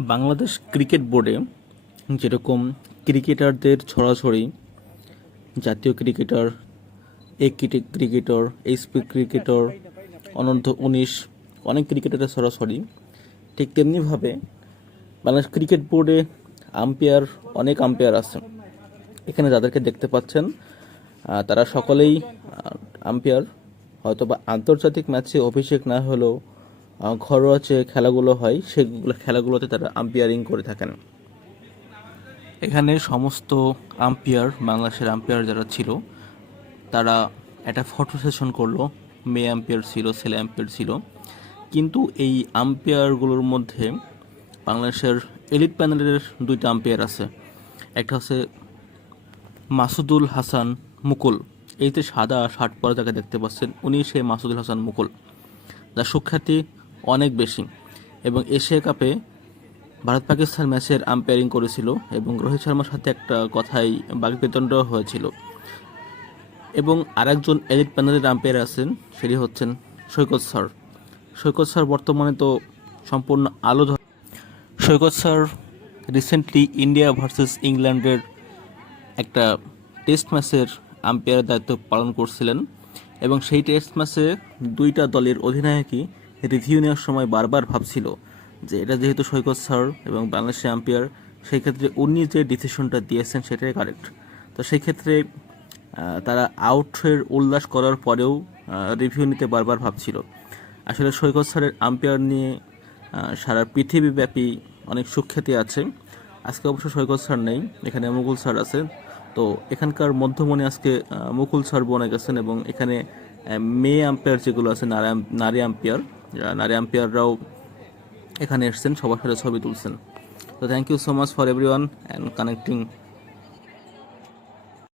Bangladesh cricket বোর্ডে যেরকম ক্রিকেটারদের ছড়াছড়ি, জাতীয় ক্রিকেটার, এ ক্রিকে- ক্রিকেটার এইচপি ক্রিকেটার অনর্ধ উনিশ, অনেক ক্রিকেটারের ছড়াছড়ি, ঠিক তেমনিভাবে বাংলাদেশ ক্রিকেট বোর্ডে আম্পায়ার, অনেক আম্পায়ার আছে। এখানে যাদেরকে দেখতে পাচ্ছেন তারা সকলেই আম্পায়ার হয়তো বা আন্তর্জাতিক ম্যাচে অভিষেক না হলেও ঘরোয়া যে খেলাগুলো হয়, সেগুলো খেলাগুলোতে তারা আম্পায়ারিং করে থাকেন। এখানে সমস্ত আম্পায়ার বাংলাদেশের আম্পায়ার যারা ছিল, তারা একটা ফটো সেশন করল, মেয়ে আম্পায়ার ছিল, ছেলে আম্পায়ার ছিল। কিন্তু এই আম্পায়ারগুলোর মধ্যে বাংলাদেশের এলিট প্যানেলের দুইটা আম্পায়ার আছে। একটা হচ্ছে মাসুদুল হাসান মুকুল। এই যে সাদা শার্ট পরা যাকে দেখতে পাচ্ছেন, উনি সেই মাসুদুল হাসান মুকুল। যার সুখ্যাতি অনেক বেশি। এবং এশিয়া কাপে ভারত পাকিস্তান ম্যাচের আম্পায়ারিং করেছিল এবং রোহিত শর্মার সাথে একটা কথাই বাগবিতণ্ড হয়েছিল। এবং আরেকজন এলিট প্যানেলের আম্পায়ার আছেন, সেটি হচ্ছেন সৈকত স্যার। সৈকত স্যার বর্তমানে তো সম্পূর্ণ আলো Saikat sir recently India versus ইংল্যান্ডের একটা টেস্ট ম্যাচের আম্পায়ারের দায়িত্ব পালন করছিলেন। এবং সেই টেস্ট ম্যাচে দুইটা দলের অধিনায়কই রিভিউ নেওয়ার সময় বারবার ভাবছিল যে এটা যেহেতু সৈকত স্যার এবং বাংলাদেশের আম্পায়ার সেই ক্ষেত্রে উনি যে ডিসিশনটা দিয়েছেন সেটাই কারেক্ট তো সেই ক্ষেত্রে তারা আউটের উল্লাস করার পরেও রিভিউ নিতে বারবার ভাবছিল। আসলে সৈকত স্যারের আম্পায়ার নিয়ে সারা পৃথিবীব্যাপী অনেক সুখ্যাতি আছে। আজকে অবশ্য সৈকত স্যার নেই, এখানে মুকুল স্যার আছে। তো এখানকার মধ্যমণি আজকে মুকুল স্যার বনে গেছেন এবং এখানে মেয়ে আম্পায়ার যেগুলো আছে নারী আম্পায়ার নারী আম্পায়াররাও এখানে এসছেন, সবার সাথে ছবি তুলছেন। তো thank you so much for everyone and connecting